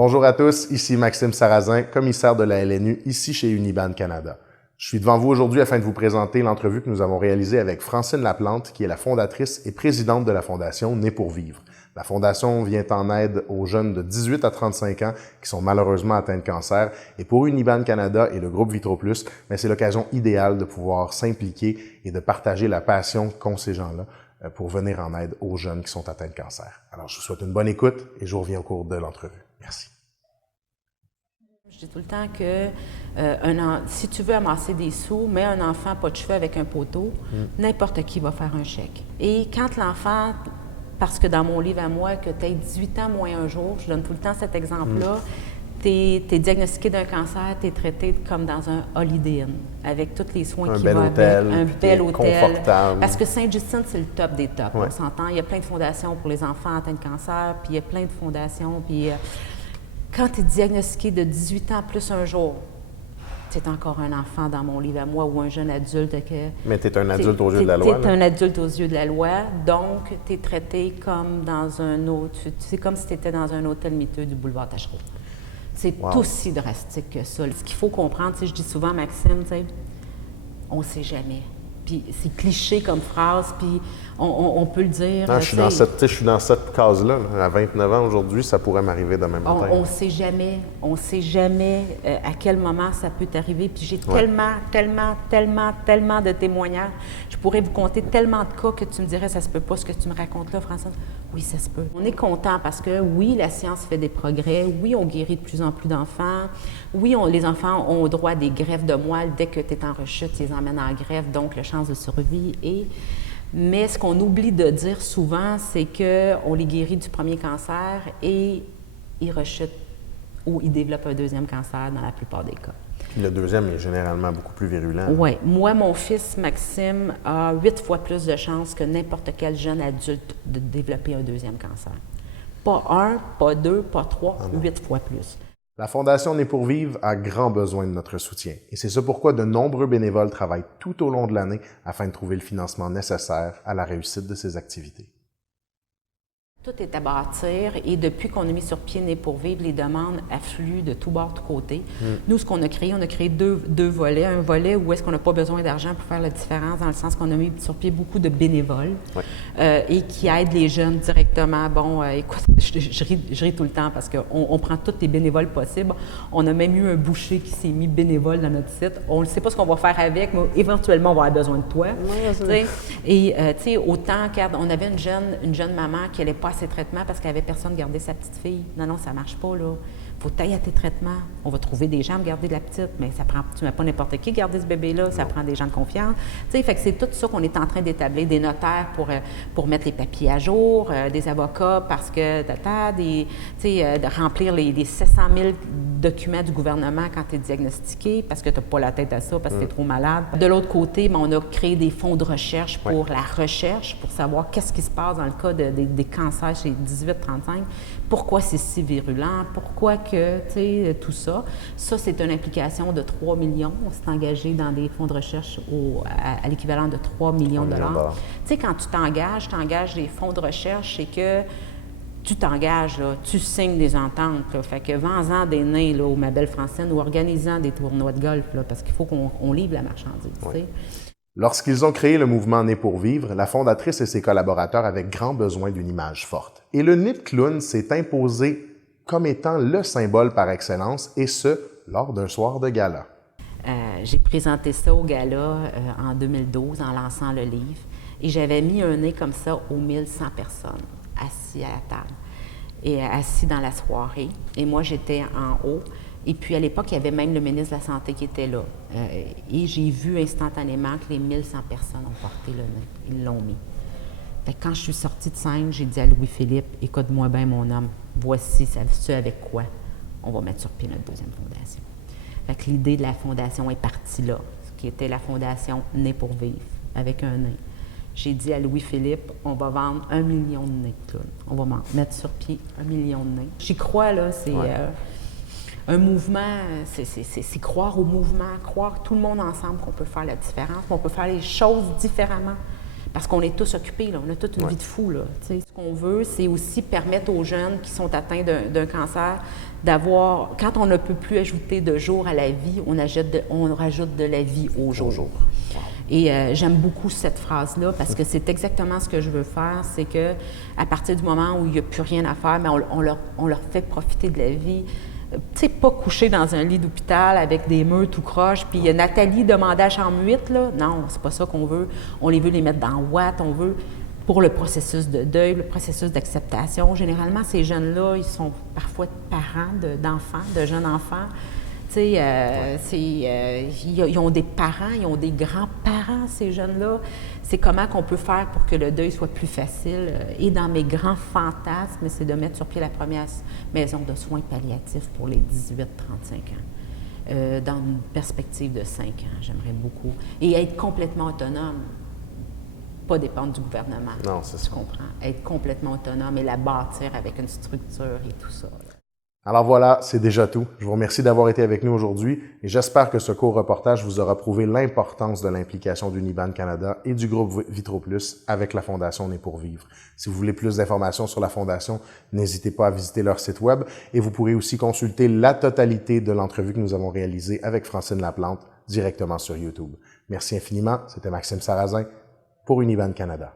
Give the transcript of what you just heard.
Bonjour à tous, ici Maxime Sarrazin, commissaire de la LNU, ici chez Uniban Canada. Je suis devant vous aujourd'hui afin de vous présenter l'entrevue que nous avons réalisée avec Francine Laplante, qui est la fondatrice et présidente de la Fondation Né pour vivre. La Fondation vient en aide aux jeunes de 18 à 35 ans qui sont malheureusement atteints de cancer. Et pour Uniban Canada et le groupe VitroPlus, c'est l'occasion idéale de pouvoir s'impliquer et de partager la passion qu'ont ces gens-là pour venir en aide aux jeunes qui sont atteints de cancer. Alors, je vous souhaite une bonne écoute et je vous reviens au cours de l'entrevue. Merci. Je dis tout le temps que si tu veux amasser des sous, mets un enfant pas de cheveux avec un poteau, n'importe qui va faire un chèque. Et quand l'enfant, parce que dans mon livre à moi, que tu aies 18 ans moins un jour, je donne tout le temps cet exemple-là, tu es diagnostiqué d'un cancer, tu es traité comme dans un Holiday Inn, avec tous les soins qui vont avec, un bel hôtel. Confortable. Parce que Sainte-Justine, c'est le top des tops, Ouais. on s'entend. Il y a plein de fondations pour les enfants atteints de cancer, puis il y a plein de fondations, puis... Quand tu es diagnostiqué de 18 ans plus un jour, tu es encore un enfant dans mon livre à moi ou un jeune adulte. Mais tu es un adulte aux yeux de la loi. Tu es un adulte aux yeux de la loi, donc tu es traité comme dans un autre. C'est comme si tu étais dans un hôtel miteux du boulevard Tachereau. C'est aussi drastique que ça. Ce qu'il faut comprendre, je dis souvent, Maxime, on ne sait jamais. Puis c'est cliché comme phrase, puis on peut le dire. Non, je suis dans cette case-là. À 29 ans aujourd'hui, ça pourrait m'arriver demain matin. On ne sait jamais. On ne sait jamais à quel moment ça peut t'arriver. Puis j'ai tellement de témoignages. Je pourrais vous conter tellement de cas que tu me dirais, ça se peut pas ce que tu me racontes là, Françoise. Oui, ça se peut. On est content parce que oui, la science fait des progrès. Oui, on guérit de plus en plus d'enfants. Oui, les enfants ont droit à des greffes de moelle. Dès que tu es en rechute, ils les emmènent en greffe, donc la chance de survie est... Mais ce qu'on oublie de dire souvent, c'est qu'on les guérit du premier cancer et ils rechutent ou ils développent un deuxième cancer dans la plupart des cas. Puis le deuxième est généralement beaucoup plus virulent. Oui. Moi, mon fils, Maxime, a 8 fois plus de chances que n'importe quel jeune adulte de développer un deuxième cancer. Pas 1, pas 2, pas 3, 8 fois plus. La Fondation Né pour vivre a grand besoin de notre soutien. Et c'est ce pourquoi de nombreux bénévoles travaillent tout au long de l'année afin de trouver le financement nécessaire à la réussite de ces activités. Tout est à bâtir et depuis qu'on a mis sur pied Né pour vivre, les demandes affluent de tous bords, de tous côtés. Nous, ce qu'on a créé deux volets. Un volet où est-ce qu'on n'a pas besoin d'argent pour faire la différence, dans le sens qu'on a mis sur pied beaucoup de bénévoles et qui aident les jeunes directement. Bon, écoute, je ris tout le temps parce qu'on prend tous les bénévoles possibles. On a même eu un boucher qui s'est mis bénévole dans notre site. On ne sait pas ce qu'on va faire avec, mais éventuellement, on va avoir besoin de toi. Et tu sais, autant qu'on avait une jeune maman qui n'allait pas à ses traitements parce qu'elle n'avait personne garder sa petite fille. Non, ça ne marche pas, là. Il faut tailler à tes traitements. On va trouver des gens à garder de la petite, mais tu ne mets pas n'importe qui garder ce bébé-là, ça prend des gens de confiance. Tu sais, fait que c'est tout ça qu'on est en train d'établir, des notaires pour mettre les papiers à jour, des avocats parce que de remplir les 700 000 documents du gouvernement quand tu es diagnostiqué parce que tu n'as pas la tête à ça, parce que tu es trop malade. De l'autre côté, on a créé des fonds de recherche pour la recherche, pour savoir qu'est-ce qui se passe dans le cas des cancers chez 18-35, pourquoi c'est si virulent, pourquoi que, tu sais, tout ça. Ça, c'est une implication de 3 millions. On s'est engagé dans des fonds de recherche à l'équivalent de 3 millions de dollars. Tu sais, quand tu t'engages des fonds de recherche, c'est que tu t'engages, là, tu signes des ententes. Là, fait que vends-en des nains là, aux ma belle Francine ou organisant des tournois de golf, là, parce qu'il faut qu'on livre la marchandise. Tu sais. Lorsqu'ils ont créé le mouvement Né pour vivre, la fondatrice et ses collaborateurs avaient grand besoin d'une image forte. Et le nid de clown s'est imposé comme étant le symbole par excellence, et ce, lors d'un soir de gala. J'ai présenté ça au gala en 2012 en lançant le livre, et j'avais mis un nez comme ça aux 1100 personnes assis à la table et assis dans la soirée. Et moi, j'étais en haut. Et puis, à l'époque, il y avait même le ministre de la Santé qui était là. Et j'ai vu instantanément que les 1100 personnes ont porté le nez. Ils l'ont mis. Fait que quand je suis sortie de scène, j'ai dit à Louis-Philippe, « Écoute-moi bien, mon homme, voici ce avec quoi on va mettre sur pied notre deuxième fondation. » Fait que l'idée de la fondation est partie là, ce qui était la fondation Né pour vivre, avec un nez. J'ai dit à Louis-Philippe, on va vendre 1 million de nez. On va mettre sur pied 1 million de nez. J'y crois, là, c'est un mouvement, c'est croire au mouvement, croire tout le monde ensemble qu'on peut faire la différence, qu'on peut faire les choses différemment. Parce qu'on est tous occupés, là, on a toute une vie de fou. Là, ce qu'on veut, c'est aussi permettre aux jeunes qui sont atteints d'un cancer d'avoir, quand on ne peut plus ajouter de jours à la vie, on rajoute de la vie au jour. Et j'aime beaucoup cette phrase-là parce que c'est exactement ce que je veux faire, c'est que à partir du moment où il n'y a plus rien à faire, mais on leur fait profiter de la vie. Tu sais, pas coucher dans un lit d'hôpital avec des murs tout croche, puis Nathalie demandait à chambre 8, là. Non, c'est pas ça qu'on veut. On les veut les mettre dans Watt, on veut pour le processus de deuil, le processus d'acceptation. Généralement, ces jeunes-là, ils sont parfois parents d'enfants, de jeunes enfants. Tu sais, ils ont des parents, ils ont des grands-parents, ces jeunes-là. C'est comment qu'on peut faire pour que le deuil soit plus facile. Et dans mes grands fantasmes, c'est de mettre sur pied la première maison de soins palliatifs pour les 18-35 ans. Dans une perspective de 5 ans, j'aimerais beaucoup. Et être complètement autonome. Pas dépendre du gouvernement. Non, c'est ça. Tu comprends? Être complètement autonome et la bâtir avec une structure et tout ça. Là. Alors voilà, c'est déjà tout. Je vous remercie d'avoir été avec nous aujourd'hui et j'espère que ce court reportage vous aura prouvé l'importance de l'implication d'Uniban Canada et du groupe VitroPlus avec la Fondation Né pour vivre. Si vous voulez plus d'informations sur la Fondation, n'hésitez pas à visiter leur site web et vous pourrez aussi consulter la totalité de l'entrevue que nous avons réalisée avec Francine Laplante directement sur YouTube. Merci infiniment. C'était Maxime Sarrazin pour Uniban Canada.